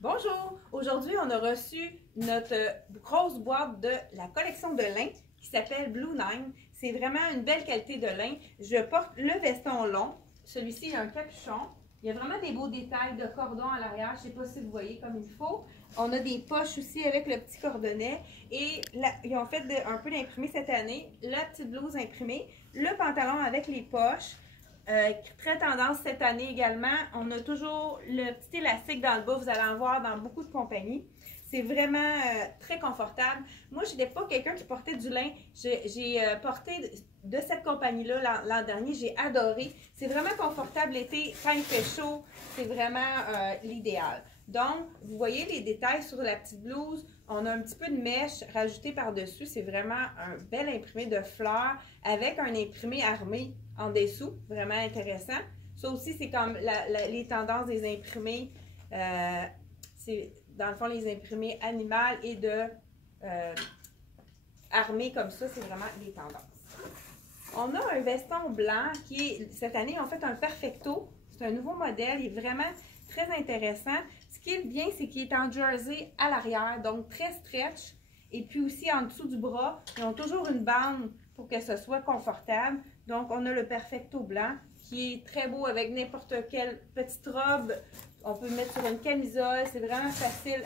Bonjour! Aujourd'hui, on a reçu notre grosse boîte de la collection de lin qui s'appelle Blue Nine. C'est vraiment une belle qualité de lin. Je porte le veston long. Celui-ci a un capuchon. Il y a vraiment des beaux détails de cordon à l'arrière. Je ne sais pas si vous voyez comme il faut. On a des poches aussi avec le petit cordonnet. Et là, ils ont fait un peu d'imprimé cette année. La petite blouse imprimée. Le pantalon avec les poches. Très tendance cette année également. On a toujours le petit élastique dans le bas. Vous allez en voir dans beaucoup de compagnies. C'est vraiment très confortable. Moi, je n'étais pas quelqu'un qui portait du lin. J'ai porté de cette compagnie-là l'an dernier. J'ai adoré. C'est vraiment confortable l'été. Quand il fait chaud, c'est vraiment l'idéal. Donc, vous voyez les détails sur la petite blouse. On a un petit peu de mèche rajoutée par-dessus. C'est vraiment un bel imprimé de fleurs avec un imprimé armé en dessous. Vraiment intéressant. Ça aussi, c'est comme les tendances des imprimés. C'est dans le fond les imprimés animales et de armés comme ça. C'est vraiment les tendances. On a un veston blanc qui est, cette année, on fait un perfecto. C'est un nouveau modèle. Il est vraiment très intéressant. Ce qui est bien, c'est qu'il est en jersey à l'arrière, donc très stretch. Et puis aussi en dessous du bras, ils ont toujours une bande pour que ce soit confortable. Donc, on a le perfecto blanc qui est très beau avec n'importe quelle petite robe. On peut le mettre sur une camisole. C'est vraiment facile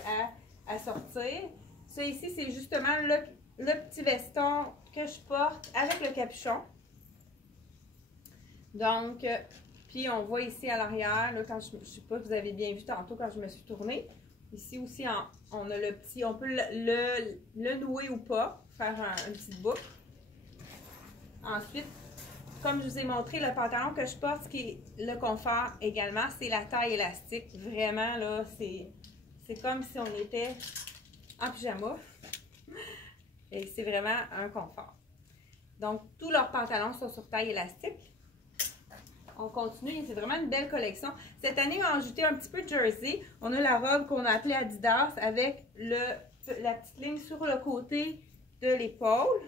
à sortir. Ça ici, c'est justement le petit veston que je porte avec le capuchon. Donc, puis on voit ici à l'arrière, quand je ne sais pas si vous avez bien vu tantôt quand je me suis tournée. Ici aussi, on a le petit, on peut le nouer ou pas, faire une petite boucle. Ensuite, comme je vous ai montré, le pantalon que je porte, ce qui est le confort également, c'est la taille élastique. Vraiment, là, c'est comme si on était en pyjama. Et c'est vraiment un confort. Donc, tous leurs pantalons sont sur taille élastique. On continue, c'est vraiment une belle collection. Cette année, on a ajouté un petit peu de jersey. On a la robe qu'on a appelée Adidas avec la petite ligne sur le côté de l'épaule.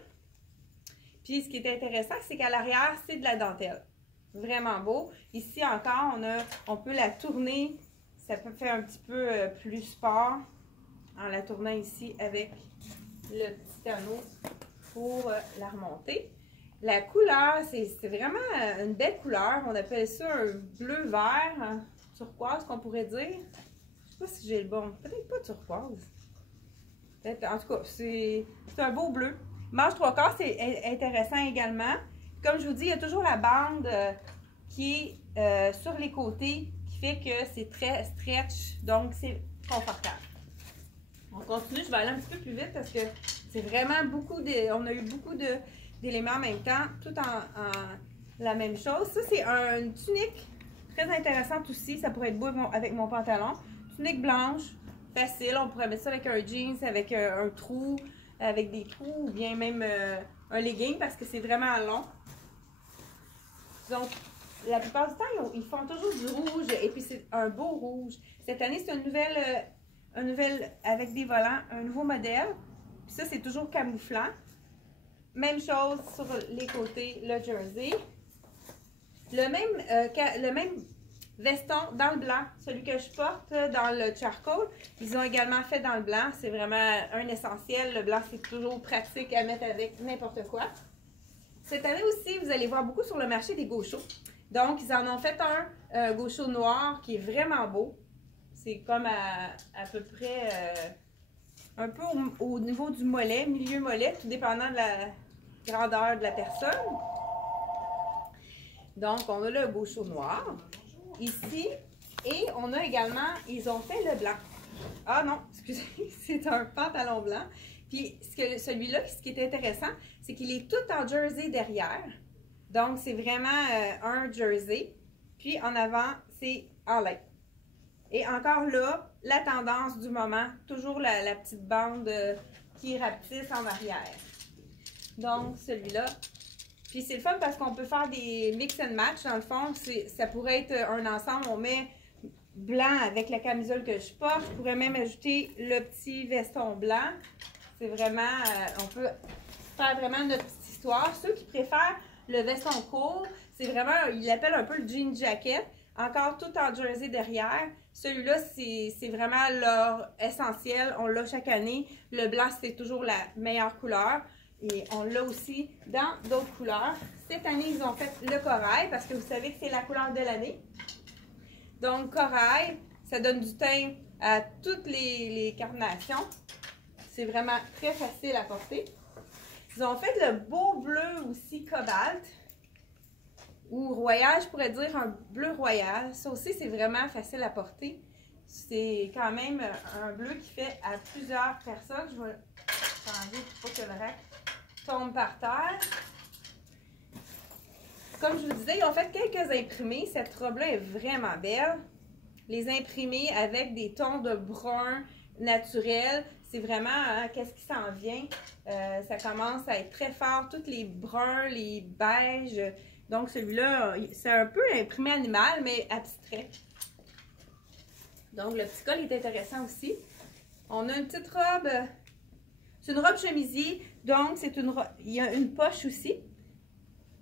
Puis, ce qui est intéressant, c'est qu'à l'arrière, c'est de la dentelle. Vraiment beau. Ici encore, on peut la tourner. Ça peut faire un petit peu plus sport en la tournant ici avec le petit anneau pour la remonter. La couleur, c'est vraiment une belle couleur. On appelle ça un bleu-vert, hein, turquoise qu'on pourrait dire. Je ne sais pas si j'ai le bon. Peut-être pas turquoise. En tout cas, c'est un beau bleu. Manche 3/4, c'est intéressant également. Comme je vous dis, il y a toujours la bande qui est sur les côtés qui fait que c'est très stretch. Donc, c'est confortable. On continue. Je vais aller un petit peu plus vite parce que c'est vraiment beaucoup on a eu beaucoup d'éléments en même temps, tout en la même chose. Ça, c'est une tunique très intéressante aussi. Ça pourrait être beau avec mon pantalon. Tunique blanche, facile. On pourrait mettre ça avec un jeans, avec un trou, avec des trous, ou bien même un legging parce que c'est vraiment long. Donc, la plupart du temps, ils font toujours du rouge et puis c'est un beau rouge. Cette année, c'est une nouvelle avec des volants, un nouveau modèle. Puis ça, c'est toujours camouflant. Même chose sur les côtés, le jersey. Le même veston dans le blanc, celui que je porte dans le charcoal. Ils ont également fait dans le blanc. C'est vraiment un essentiel. Le blanc, c'est toujours pratique à mettre avec n'importe quoi. Cette année aussi, vous allez voir beaucoup sur le marché des gauchos. Donc, ils en ont fait un gaucho noir qui est vraiment beau. C'est comme à peu près un peu au niveau du mollet, milieu mollet, tout dépendant de la grandeur de la personne. Donc, on a le gaucho noir ici et on a également, ils ont fait le blanc. Ah non, excusez, c'est un pantalon blanc. Puis, celui-là, ce qui est intéressant, c'est qu'il est tout en jersey derrière. Donc, c'est vraiment un jersey. Puis, en avant, c'est en lin. Et encore là, la tendance du moment, toujours la petite bande qui rapetisse en arrière. Donc, celui-là. Puis, c'est le fun parce qu'on peut faire des mix and match. Dans le fond, ça pourrait être un ensemble. On met blanc avec la camisole que je porte. Je pourrais même ajouter le petit veston blanc. C'est vraiment, on peut faire vraiment notre petite histoire. Ceux qui préfèrent le veston court, c'est vraiment, ils l'appellent un peu le jean jacket. Encore tout en jersey derrière. Celui-là, c'est vraiment leur essentiel. On l'a chaque année. Le blanc, c'est toujours la meilleure couleur. Et on l'a aussi dans d'autres couleurs. Cette année, ils ont fait le corail parce que vous savez que c'est la couleur de l'année. Donc, corail, ça donne du teint à toutes les carnations. C'est vraiment très facile à porter. Ils ont fait le beau bleu aussi cobalt. Ou royal, je pourrais dire un bleu royal. Ça aussi, c'est vraiment facile à porter. C'est quand même un bleu qui fait à plusieurs personnes. Je vais changer pour pas que le rack tombe par terre. Comme je vous disais, ils ont fait quelques imprimés. Cette robe-là est vraiment belle. Les imprimés avec des tons de brun naturel, c'est vraiment qu'est-ce qui s'en vient. Ça commence à être très fort. Tous les bruns, les beiges. Donc celui-là, c'est un peu imprimé animal, mais abstrait. Donc le petit col est intéressant aussi. On a une petite robe. C'est une robe chemisier. Donc c'est une robe. Il y a une poche aussi.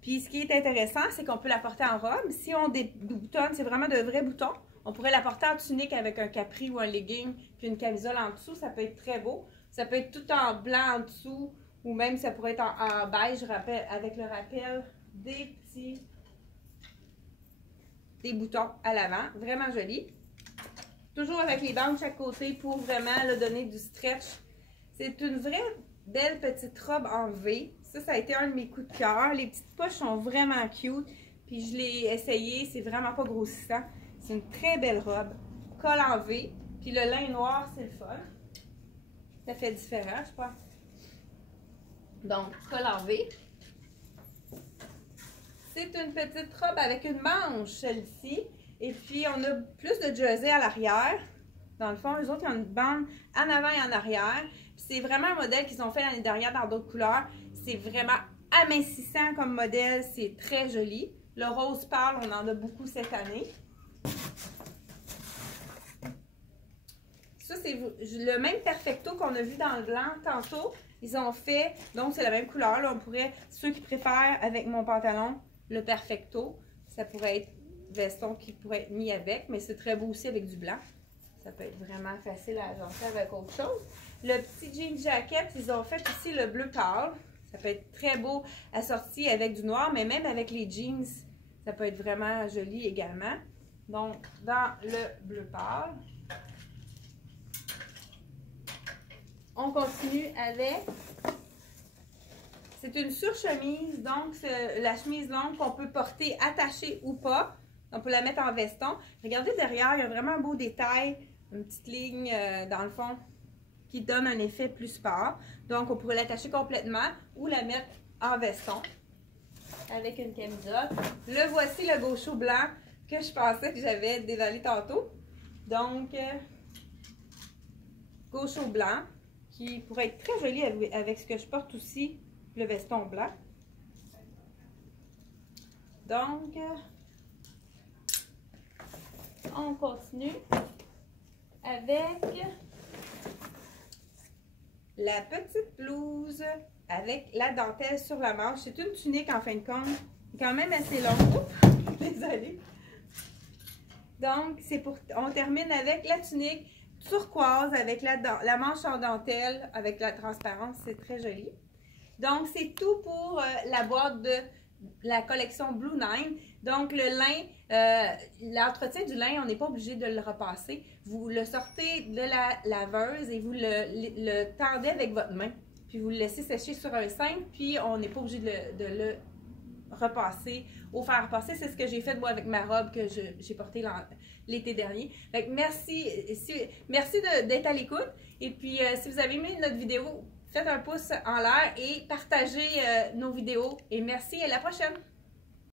Puis ce qui est intéressant, c'est qu'on peut la porter en robe. Si on déboutonne, c'est vraiment de vrais boutons. On pourrait la porter en tunique avec un capri ou un legging, puis une camisole en dessous. Ça peut être très beau. Ça peut être tout en blanc en dessous, ou même ça pourrait être en beige avec le rappel des boutons à l'avant. Vraiment joli. Toujours avec les bandes de chaque côté pour vraiment là, donner du stretch. C'est une vraie belle petite robe en V. Ça a été un de mes coups de cœur. Les petites poches sont vraiment cute. Puis je l'ai essayé. C'est vraiment pas grossissant. C'est une très belle robe. Col en V. Puis le lin noir, c'est le fun. Ça fait différent, je crois. Donc, col en V. C'est une petite robe avec une manche, celle-ci. Et puis, on a plus de jersey à l'arrière. Dans le fond, les autres, ils ont une bande en avant et en arrière. C'est vraiment un modèle qu'ils ont fait l'année dernière dans d'autres couleurs. C'est vraiment amincissant comme modèle. C'est très joli. Le rose pâle, on en a beaucoup cette année. Ça, c'est le même perfecto qu'on a vu dans le blanc tantôt. Ils ont fait, donc c'est la même couleur. Là, on pourrait, ceux qui préfèrent avec mon pantalon, le perfecto. Ça pourrait être veston qui pourrait être mis avec, mais c'est très beau aussi avec du blanc. Ça peut être vraiment facile à agencer avec autre chose. Le petit jean jacket, ils ont fait aussi le bleu pâle. Ça peut être très beau assorti avec du noir, mais même avec les jeans, ça peut être vraiment joli également. Donc, dans le bleu pâle. On continue avec, c'est une surchemise, donc la chemise longue qu'on peut porter attachée ou pas. On peut la mettre en veston. Regardez derrière, il y a vraiment un beau détail, une petite ligne dans le fond qui donne un effet plus sport. Donc on pourrait l'attacher complètement ou la mettre en veston avec une camisole. Le voici le gaucho blanc que je pensais que j'avais dévalé tantôt. Donc, gaucho blanc. Qui pourrait être très joli avec ce que je porte aussi, le veston blanc. Donc, on continue avec la petite blouse avec la dentelle sur la manche. C'est une tunique en fin de compte, quand même assez longue. Oups, désolée. Donc, on termine avec la tunique turquoise avec la manche en dentelle, avec la transparence, c'est très joli. Donc, c'est tout pour la boîte de la collection Blue Nine. Donc, le lin, l'entretien du lin, on n'est pas obligé de le repasser. Vous le sortez de la laveuse et vous le tendez avec votre main. Puis, vous le laissez sécher sur un cintre, puis on n'est pas obligé de le repasser ou faire repasser. C'est ce que j'ai fait moi avec ma robe que j'ai portée l'été dernier. Fait que merci d'être à l'écoute. Et puis, si vous avez aimé notre vidéo, faites un pouce en l'air et partagez nos vidéos. Et merci, à la prochaine!